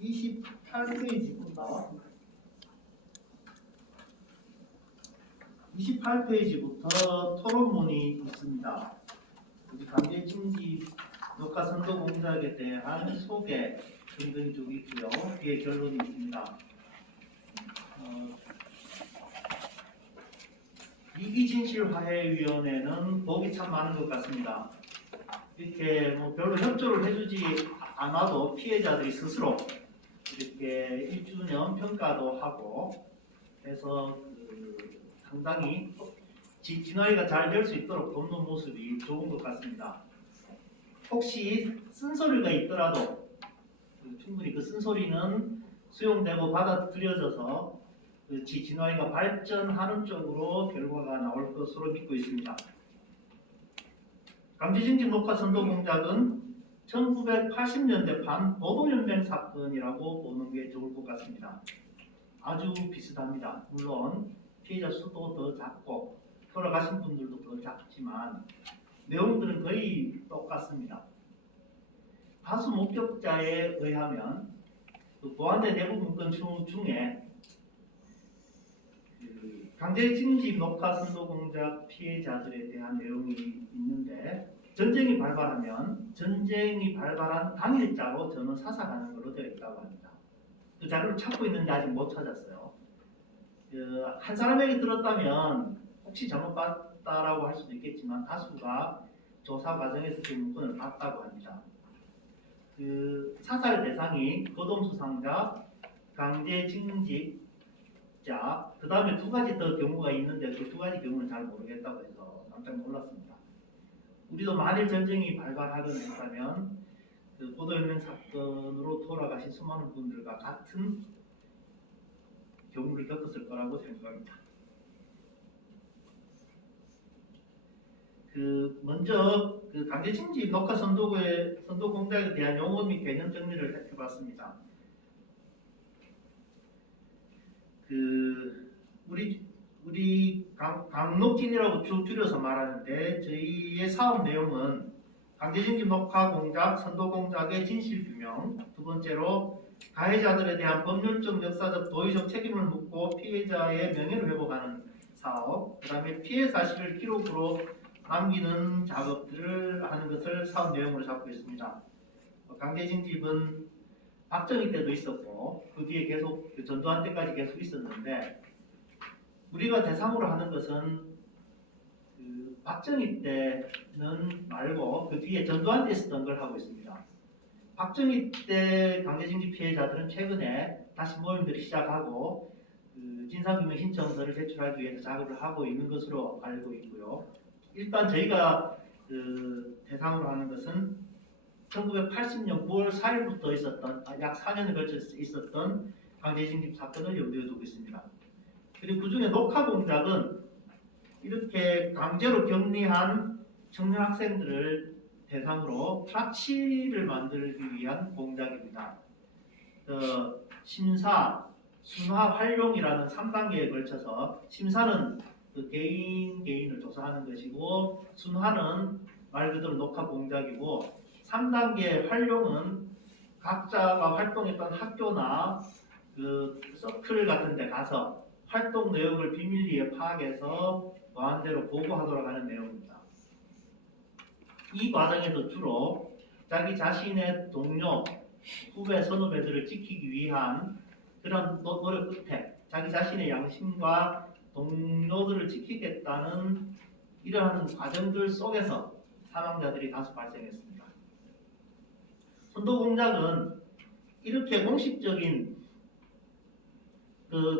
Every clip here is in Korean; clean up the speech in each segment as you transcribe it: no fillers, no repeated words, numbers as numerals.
28페이지부터 나왔습니다. 28페이지부터 토론문이 있습니다. 강제징집 녹화 선도 공작에 대한 소개 등등이 쭉 있고요. 뒤에 결론이 있습니다. 이기진실화해위원회는 복이 참 많은 것 같습니다. 이렇게 별로 협조를 해주지 않아도 피해자들이 스스로 이렇게 1주년 평가도 하고 해서 상당히 진화가 잘 될 수 있도록 돕는 모습이 좋은 것 같습니다. 혹시 쓴소리가 있더라도 충분히 그 쓴소리는 수용되고 받아들여져서 진화가 발전하는 쪽으로 결과가 나올 것으로 믿고 있습니다. 강제징집 녹화 선도 공작은 1980년대판 보도연맹 사건이라고 보는 게 좋을 것 같습니다. 아주 비슷합니다. 물론 피해자 수도 더 작고 돌아가신 분들도 더 작지만 내용들은 거의 똑같습니다. 다수 목격자에 의하면 보안대 내부 문건 중에 강제징집 녹화 선도 공작 피해자들에 대한 내용이 있는데 전쟁이 발발한 당일자로 저는 사살하는 걸로 되어 있다고 합니다. 그 자료를 찾고 있는데 아직 못 찾았어요. 한 사람에게 들었다면 혹시 잘못 봤다라고 할 수도 있겠지만 다수가 조사 과정에서 그 문건을 봤다고 합니다. 사살 대상이 거동수상자, 강제징집자, 그 다음에 두 가지 더 경우가 있는데 그 두 가지 경우는 잘 모르겠다고 해서 깜짝 놀랐습니다. 우리도 만일 전쟁이 발발하거나 했다면 그 보도연맹 사건으로 돌아가신 수많은 분들과 같은 경우를 겪었을 거라고 생각합니다. 먼저 강제징집 녹화 선도 공작에 대한 용어 및 개념 정리를 해봤습니다. 우리 강록진이라고 쭉 줄여서 말하는데 저희의 사업 내용은 강제징집 녹화 공작, 선도 공작의 진실 규명, 두 번째로 가해자들에 대한 법률적, 역사적, 도의적 책임을 묻고 피해자의 명예를 회복하는 사업, 그 다음에 피해 사실을 기록으로 남기는 작업들을 하는 것을 사업 내용으로 잡고 있습니다. 강제징집은 박정희 때도 있었고 그 뒤에 계속 전두환 때까지 계속 있었는데 우리가 대상으로 하는 것은 박정희 때는 말고 그 뒤에 전두환 때 있었던 걸 하고 있습니다. 박정희 때 강제징집 피해자들은 최근에 다시 모임들을 시작하고 진상규명 신청서를 제출하기 위해서 작업을 하고 있는 것으로 알고 있고요. 일단 저희가 대상으로 하는 것은 1980년 9월 4일부터 있었던 약 4년에 걸쳐서 있었던 강제징집 사건을 염두에 두고 있습니다. 그리고 그 중에 녹화 공작은 이렇게 강제로 격리한 청년 학생들을 대상으로 프락치를 만들기 위한 공작입니다. 심사, 순화, 활용이라는 3단계에 걸쳐서 심사는 개인을 조사하는 것이고 순화는 말 그대로 녹화 공작이고 3단계 활용은 각자가 활동했던 학교나 서클 같은 데 가서 활동 내용을 비밀리에 파악해서 보안대로 보고하도록 하는 내용입니다. 이 과정에서 주로 자기 자신의 동료, 후배, 선후배들을 지키기 위한 그런 노력 끝에 자기 자신의 양심과 동료들을 지키겠다는 이러한 과정들 속에서 사망자들이 다수 발생했습니다. 선도 공작은 이렇게 공식적인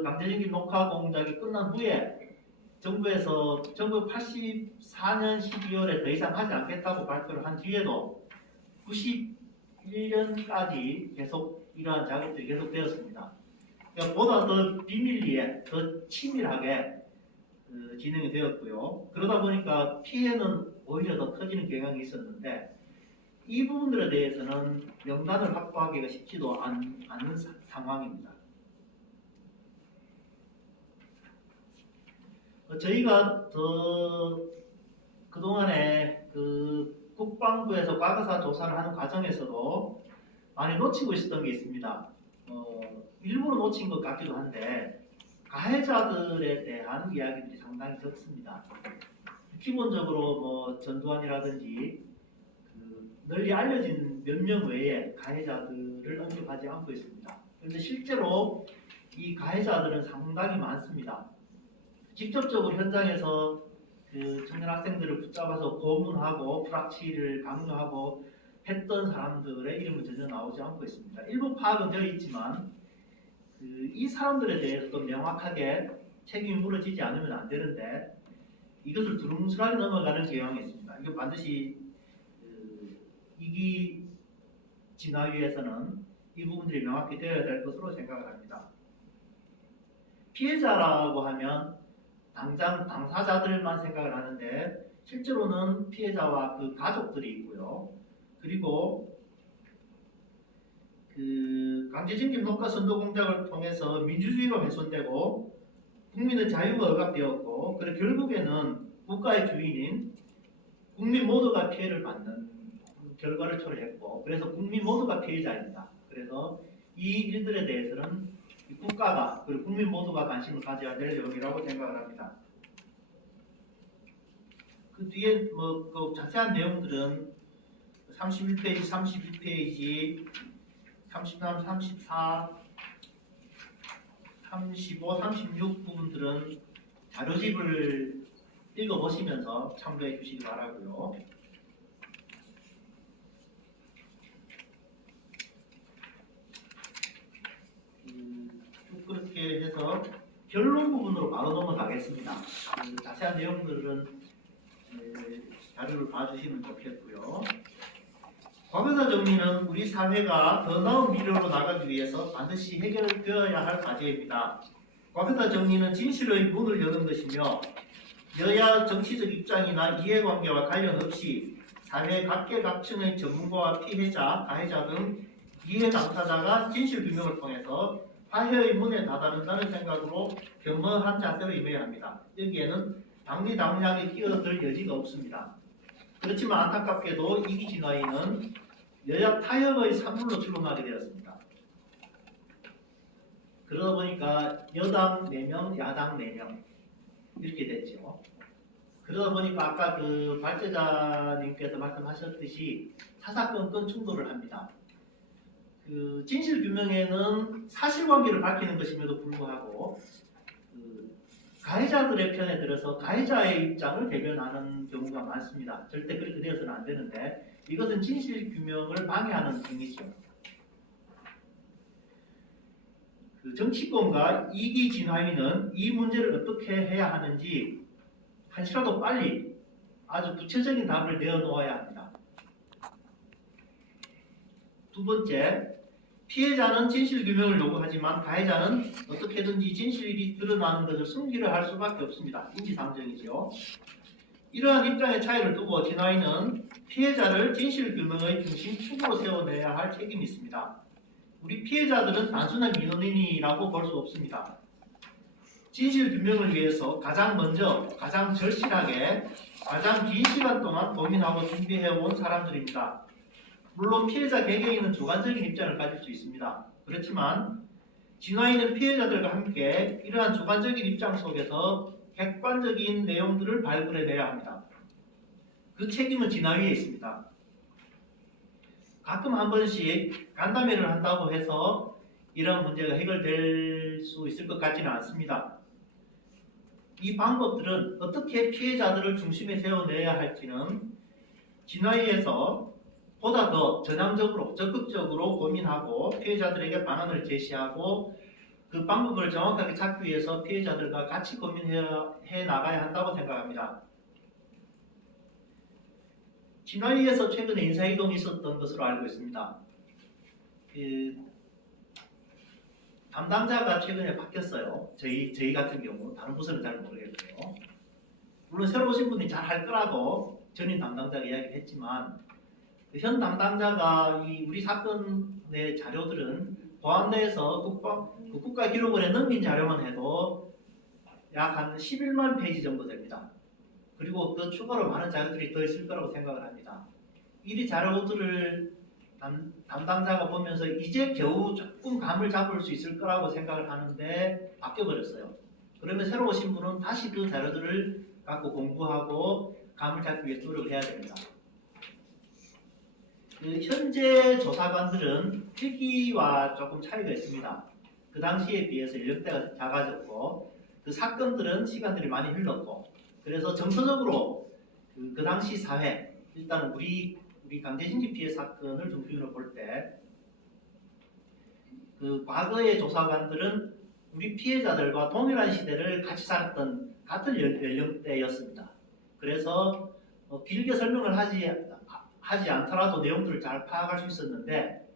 강제징집 녹화 공작이 끝난 후에 정부에서 1984년 12월에 더 이상 하지 않겠다고 발표를 한 뒤에도 91년까지 계속 이러한 작업들이 계속되었습니다. 그러니까 보다 더 비밀리에, 더 치밀하게 진행이 되었고요. 그러다 보니까 피해는 오히려 더 커지는 경향이 있었는데 이 부분들에 대해서는 명단을 확보하기가 쉽지도 않은 상황입니다. 저희가 그동안에 국방부에서 과거사 조사를 하는 과정에서도 많이 놓치고 있었던 게 있습니다. 일부러 놓친 것 같기도 한데 가해자들에 대한 이야기들이 상당히 적습니다. 기본적으로 뭐 전두환이라든지 널리 알려진 몇 명 외에 가해자들을 언급하지 않고 있습니다. 그런데 실제로 이 가해자들은 상당히 많습니다. 직접적으로 현장에서 그 청년 학생들을 붙잡아서 고문하고 불합치를 강요하고 했던 사람들의 이름은 전혀 나오지 않고 있습니다. 일부 파악은 되어 있지만 이 사람들에 대해서도 명확하게 책임이 물어지지 않으면 안 되는데 이것을 두루뭉술하게 넘어가는 경향이 있습니다. 이거 반드시 이기 진화위에서는 이 부분들이 명확히 되어야 될 것으로 생각을 합니다. 피해자라고 하면 당장 당사자들만 생각을 하는데 실제로는 피해자와 그 가족들이 있고요. 그리고 그 강제징집 녹화 선도 공작을 통해서 민주주의가 훼손되고 국민의 자유가 억압되었고 그래 결국에는 국가의 주인인 국민 모두가 피해를 받는 결과를 초래했고 그래서 국민 모두가 피해자입니다. 그래서 이 일들에 대해서는 국가가 그리고 국민 모두가 관심을 가져야 될 내용이라고 생각을 합니다. 그 뒤에 뭐 그 자세한 내용들은 31페이지, 32페이지, 33, 34, 35, 36 부분들은 자료집을 읽어보시면서 참고해 주시기 바라고요. 쭉 그렇게 해서 결론 부분으로 바로 넘어가겠습니다. 자세한 내용들은 자료를 봐주시면 좋겠고요. 과거사 정리는 우리 사회가 더 나은 미래로 나가기 위해서 반드시 해결되어야 할 과제입니다. 과거사 정리는 진실의 문을 여는 것이며 여야 정치적 입장이나 이해관계와 관련 없이 사회 각계각층의 전문가와 피해자, 가해자 등 이해 당사자가 진실 규명을 통해서 화해의 문에 다다른다는 생각으로 겸허한 자세로 임해야 합니다. 여기에는 당리당략에 끼어들 여지가 없습니다. 그렇지만 안타깝게도 이기진화위는 여야 타협의 산물로 출범하게 되었습니다. 그러다 보니까 여당 4명, 야당 4명 이렇게 됐죠. 그러다 보니까 아까 그 발제자님께서 말씀하셨듯이 사사건건 충돌을 합니다. 그 진실 규명에는 사실관계를 밝히는 것임에도 불구하고 가해자들의 편에 들어서 가해자의 입장을 대변하는 경우가 많습니다. 절대 그렇게 되어서는 안 되는데 이것은 진실 규명을 방해하는 행위죠. 그 정치권과 이기 진화위는 이 문제를 어떻게 해야 하는지 한시라도 빨리 아주 구체적인 답을 내어놓아야 합니다. 두 번째, 피해자는 진실규명을 요구하지만 가해자는 어떻게든지 진실이 드러나는 것을 숨기려 할 수밖에 없습니다. 인지상정이죠. 이러한 입장의 차이를 두고 진화위는 피해자를 진실규명의 중심축으로 세워내야 할 책임이 있습니다. 우리 피해자들은 단순한 민원인이라고 볼 수 없습니다. 진실규명을 위해서 가장 먼저, 가장 절실하게, 가장 긴 시간 동안 고민하고 준비해온 사람들입니다. 물론 피해자 개개인은 주관적인 입장을 가질 수 있습니다. 그렇지만 진화위는 피해자들과 함께 이러한 주관적인 입장 속에서 객관적인 내용들을 발굴해내야 합니다. 그 책임은 진화위에 있습니다. 가끔 한 번씩 간담회를 한다고 해서 이러한 문제가 해결될 수 있을 것 같지는 않습니다. 이 방법들은 어떻게 피해자들을 중심에 세워내야 할지는 진화위에서 보다 더 전향적으로 적극적으로 고민하고 피해자들에게 방안을 제시하고 그 방법을 정확하게 찾기 위해서 피해자들과 같이 고민해 나가야 한다고 생각합니다. 진화위에서 최근에 인사이동이 있었던 것으로 알고 있습니다. 담당자가 최근에 바뀌었어요. 저희 같은 경우 다른 부서는 잘 모르겠고요. 물론 새로 오신 분이 잘 할 거라고 전임 담당자가 이야기했지만 현 담당자가 우리 사건의 자료들은 보안 내에서 국가 기록원에 넘긴 자료만 해도 약 한 11만 페이지 정도 됩니다. 그리고 그 추가로 많은 자료들이 더 있을 거라고 생각을 합니다. 이 자료들을 담당자가 보면서 이제 겨우 조금 감을 잡을 수 있을 거라고 생각을 하는데 바뀌어버렸어요. 그러면 새로 오신 분은 다시 그 자료들을 갖고 공부하고 감을 잡기 위해 노력을 해야 됩니다. 그 현재 조사관들은 필기와 조금 차이가 있습니다. 그 당시에 비해서 연령대가 작아졌고 그 사건들은 시간들이 많이 흘렀고 그래서 정서적으로 그 당시 사회 일단 우리 강제징집 피해 사건을 중심으로 볼 때 그 과거의 조사관들은 우리 피해자들과 동일한 시대를 같이 살았던 같은 연령대였습니다. 그래서 길게 설명을 하지 않더라도 내용들을 잘 파악할 수 있었는데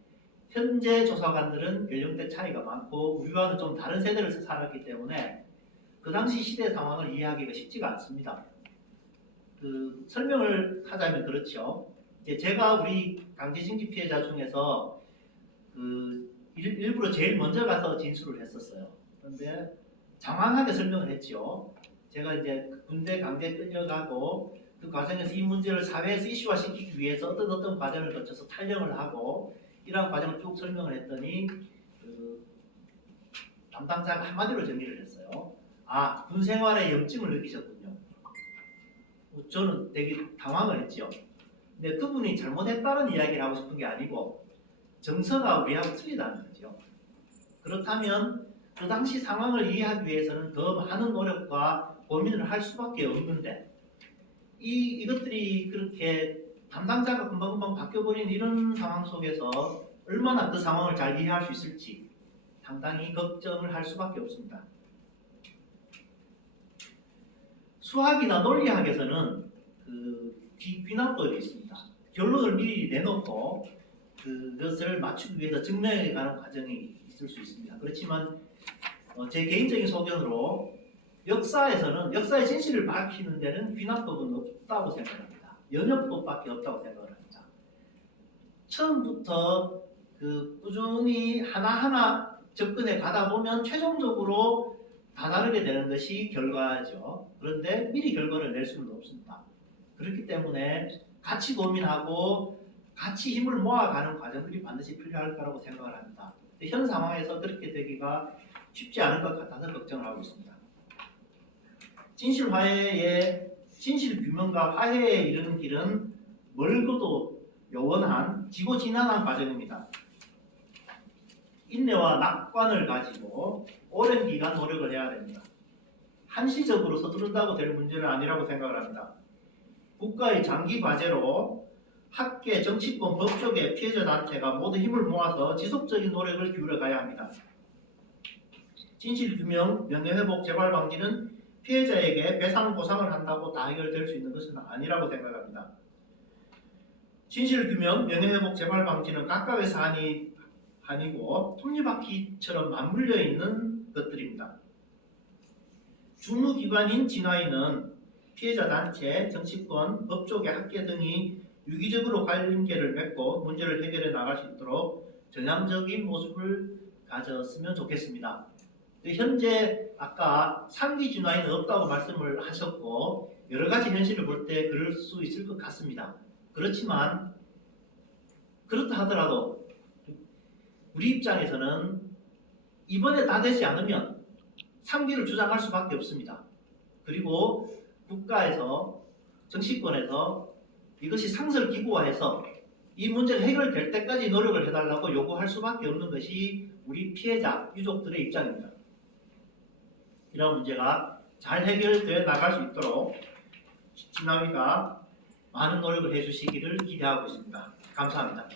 현재 조사관들은 연령대 차이가 많고 우리와는 좀 다른 세대를 살았기 때문에 그 당시 시대 상황을 이해하기가 쉽지가 않습니다. 그 설명을 하자면 그렇죠. 이제 제가 우리 강제징집 피해자 중에서 그 일부러 제일 먼저 가서 진술을 했었어요. 그런데 장황하게 설명을 했죠. 제가 이제 군대 강제 끌려가고 그 과정에서 이 문제를 사회에서 이슈화시키기 위해서 어떤 과정을 거쳐서 탈영을 하고 이러한 과정을 쭉 설명을 했더니 그 담당자가 한마디로 정리를 했어요. 아, 군 생활에 염증을 느끼셨군요. 저는 되게 당황을 했죠. 근데 그분이 잘못했다는 이야기를 하고 싶은 게 아니고 정서가 우리하고 틀리다는 거죠. 그렇다면 그 당시 상황을 이해하기 위해서는 더 많은 노력과 고민을 할 수밖에 없는데 이것들이 그렇게 담당자가 금방금방 바뀌어버린 이런 상황 속에서 얼마나 그 상황을 잘 이해할 수 있을지 상당히 걱정을 할 수밖에 없습니다. 수학이나 논리학에서는 그 귀납법이 있습니다. 결론을 미리 내놓고 그것을 맞추기 위해서 증명해 가는 과정이 있을 수 있습니다. 그렇지만 제 개인적인 소견으로 역사의 진실을 밝히는 데는 귀납법은 없다고 생각합니다. 연역법밖에 없다고 생각을 합니다. 처음부터 그 꾸준히 하나하나 접근해 가다 보면 최종적으로 다 다르게 되는 것이 결과죠. 그런데 미리 결과를 낼 수는 없습니다. 그렇기 때문에 같이 고민하고 같이 힘을 모아가는 과정들이 반드시 필요할 거라고 생각을 합니다. 현 상황에서 그렇게 되기가 쉽지 않은 것 같아서 걱정을 하고 있습니다. 진실 규명과 화해에 이르는 길은 멀고도 요원한 지고지난한 과정입니다. 인내와 낙관을 가지고 오랜 기간 노력을 해야 됩니다. 한시적으로 서두른다고 될 문제는 아니라고 생각을 합니다. 국가의 장기 과제로 학계, 정치권, 법조계, 피해자 단체가 모두 힘을 모아서 지속적인 노력을 기울여 가야 합니다. 진실규명, 명예회복, 재발방지는 피해자에게 배상, 보상을 한다고 다 해결될 수 있는 것은 아니라고 생각합니다. 진실규명, 명예회복, 재발방지는 각각의 사안이 아니고 톱니바퀴처럼 맞물려 있는 것들입니다. 중무기관인 진화위는 피해자 단체, 정치권, 법조계, 학계 등이 유기적으로 관계를 맺고 문제를 해결해 나갈 수 있도록 전향적인 모습을 가졌으면 좋겠습니다. 현재 아까 3기 진화에는 없다고 말씀을 하셨고 여러 가지 현실을 볼 때 그럴 수 있을 것 같습니다. 그렇지만 그렇다 하더라도 우리 입장에서는 이번에 다 되지 않으면 3기를 주장할 수밖에 없습니다. 그리고 국가에서 정치권에서 이것이 상설기구화해서 이 문제가 해결될 때까지 노력을 해달라고 요구할 수밖에 없는 것이 우리 피해자, 유족들의 입장입니다. 이런 문제가 잘 해결되어 나갈 수 있도록 진화위가 많은 노력을 해주시기를 기대하고 있습니다. 감사합니다.